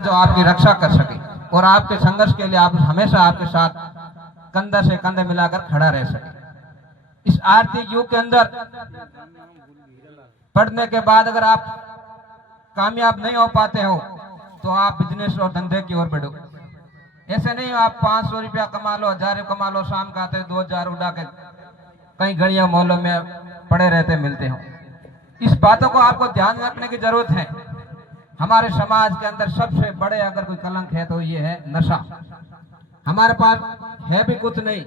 जो आपकी रक्षा कर सके और आपके संघर्ष के लिए आप हमेशा आपके साथ कंधे से कंधे मिलाकर खड़ा रह सके। इस आर्थिक युग के अंदर पढ़ने के बाद अगर आप कामयाब नहीं हो पाते हो तो आप बिजनेस और धंधे की ओर बढ़ो। ऐसे नहीं आप 500 रुपया कमा लो, 1000 कमा लो, शाम का आते 2000 उड़ा के कई गलियों मॉलों में पड़े रहते मिलते हो। इस बातों को आपको ध्यान रखने की जरूरत है। हमारे समाज के अंदर सबसे बड़े अगर कोई कलंक है तो ये है नशा। हमारे पास है भी कुछ नहीं,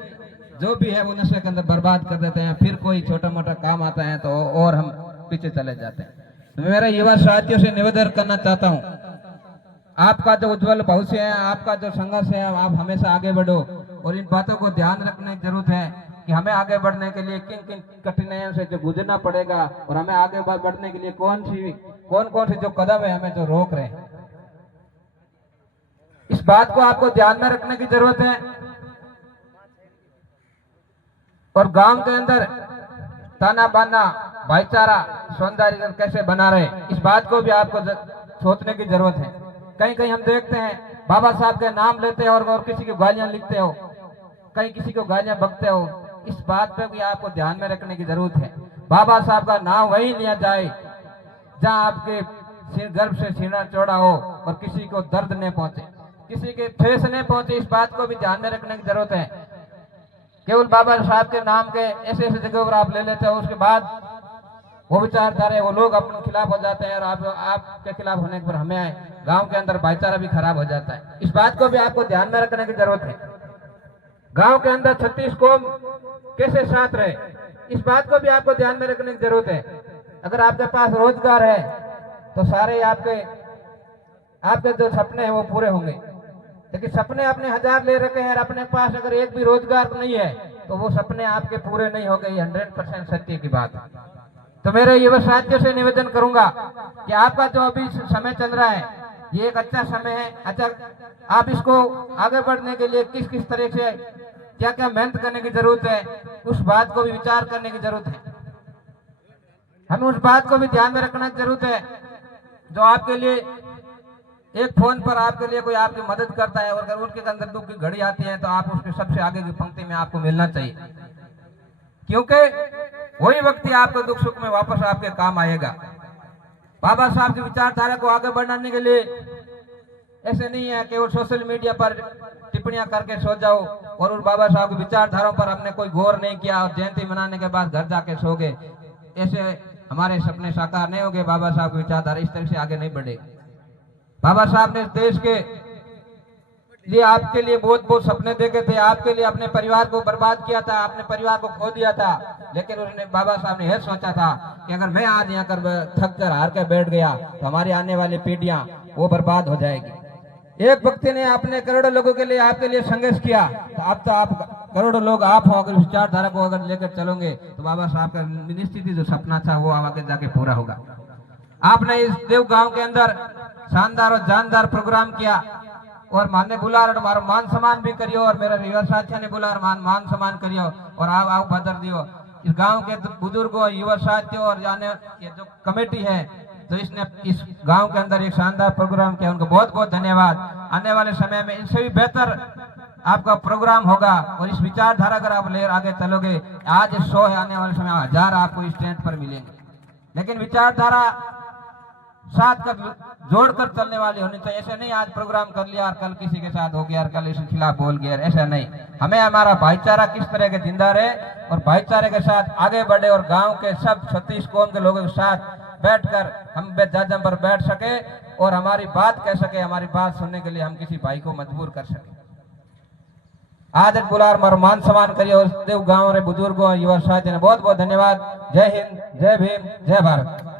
जो भी है वो नशे के अंदर बर्बाद कर देते हैं। फिर कोई छोटा मोटा काम आता है तो और हम पीछे चले जाते हैं। तो मेरा युवा साथियों से निवेदन करना चाहता हूँ, आपका जो उज्जवल भविष्य है, आपका जो संघर्ष है, आप हमेशा आगे बढ़ो। और इन बातों को ध्यान रखने की जरूरत है कि हमें आगे बढ़ने के लिए किन किन कठिनाइयों से जो गुजरना पड़ेगा और हमें आगे बढ़ने के लिए कौन कौन सी जो कदम है हमें जो रोक रहे हैं। इस बात को आपको ध्यान में रखने की जरूरत है। और गांव के अंदर ताना बाना, भाईचारा, सौंदर्य कैसे बना रहे, इस बात को भी आपको सोचने की जरूरत है। कहीं कहीं हम देखते हैं बाबा साहब के नाम लेते हो और किसी की गालियां लिखते हो, कहीं किसी को गालियां बकते हो। इस बात पे भी आपको ध्यान में रखने की जरूरत है। बाबा साहब का नाम वही लिया जाए जहां आपके गर्भ से सीना चौड़ा हो और किसी को दर्द न पहुंचे, किसी के ठेस न पहुंचे। इस बात को भी ध्यान में रखने की जरूरत है। केवल बाबा साहब के नाम के ऐसे ऐसे जगह पर आप ले लेते हो, उसके बाद वो विचारधारा वो लोग अपने खिलाफ हो जाते हैं और आपके खिलाफ होने पर हमें गांव के अंदर भाईचारा भी खराब हो जाता है। इस बात को भी आपको ध्यान में रखने की जरूरत है। गांव के अंदर 36 कौम कैसे साथ रहे, इस बात को भी आपको ध्यान में रखने की जरूरत है। अगर आपके पास रोजगार है तो सारे आपके जो सपने हैं वो पूरे होंगे। लेकिन सपने अपने 1000 ले रखे हैं और अपने पास अगर एक भी रोजगार नहीं है तो वो सपने आपके पूरे नहीं हो गए। 100% सत्य की बात है। तो मेरे युवा साथियों से निवेदन करूंगा कि आपका जो अभी समय चल रहा है ये एक अच्छा समय है। अच्छा, आप इसको आगे बढ़ने के लिए किस किस तरह से क्या क्या मेहनत करने की जरूरत है, उस बात को भी विचार करने की जरूरत है। हमें उस बात को भी ध्यान में रखना की जरूरत है। जो आपके लिए एक फोन पर आपके लिए कोई आपकी मदद करता है और अगर उनके अंदर दुख की घड़ी आती है तो आप उसके सबसे आगे की पंक्ति में आपको मिलना चाहिए, क्योंकि वही व्यक्ति आपके दुख सुख में वापस आपके काम आएगा। बाबा साहब की विचारधारा को आगे बढ़ाने के लिए ऐसे नहीं है कि वो सोशल मीडिया पर टिप्पणियां करके सो जाओ और उस बाबा साहब की विचारधाराओं पर हमने कोई गौर नहीं किया और जयंती मनाने के बाद घर जाके सो गए। ऐसे हमारे सपने साकार नहीं हो गए। बाबा साहब की विचारधारा इस तरह से आगे नहीं बढ़े। बाबा साहब ने देश के लिए आपके लिए बहुत बहुत सपने देखे थे। आपके लिए अपने परिवार को बर्बाद किया था, अपने परिवार को खो दिया था। लेकिन उन्होंने बाबा साहब ने यह सोचा था कि अगर मैं आज यहाँ कर थक कर हार कर बैठ गया तो हमारी आने वाली पीढ़ियां वो बर्बाद हो जाएगी। एक व्यक्ति ने अपने करोड़ों लोगों के लिए आपके लिए संघर्ष किया, तो अब तो आप करोड़ों लोग आप हो। अगर विचारधारा को अगर लेकर चलोगे तो बाबा साहब का निश्चित ही जो सपना था वो आगे जाके पूरा होगा। आपने इस देव गांव के अंदर शानदार और जानदार प्रोग्राम किया और माने बुला और हमारा मान सम्मान भी करियो और मेरा युवा साथियों ने बुला और मान सम्मान करियो और आओ बदर दियो। इस गांव के बुजुर्गों, युवा साथियों और जाने ये जो कमेटी है तो इसने इस गांव के अंदर एक शानदार प्रोग्राम किया, उनको बहुत बहुत धन्यवाद। आने वाले समय में इनसे भी बेहतर आपका प्रोग्राम होगा और इस विचारधारा अगर आप ले आगे चलोगे, आज 100 है, आने वाले समय 1000 आपको स्टैंड पर मिलेंगे। लेकिन विचारधारा साथ कर जोड़कर चलने वाली होनी चाहिए। ऐसे नहीं आज प्रोग्राम कर लिया और कल किसी के साथ हो गया और कल इसके खिलाफ बोल गया, ऐसा नहीं। हमें हमारा भाईचारा किस तरह के जिंदा रहे और भाईचारे के साथ आगे बढ़े और गांव के सब 36 कौम के लोगों के साथ बैठकर हम जजम पर बैठ सके और हमारी बात कह सके, हमारी बात सुनने के लिए हम किसी भाई को मजबूर कर सके। आज बुलार मारो मान सम्मान करिए उस देव गांव रे बुजुर्गों, युवा साथी ने बहुत बहुत धन्यवाद। जय हिंद, जय भीम, जय भारत।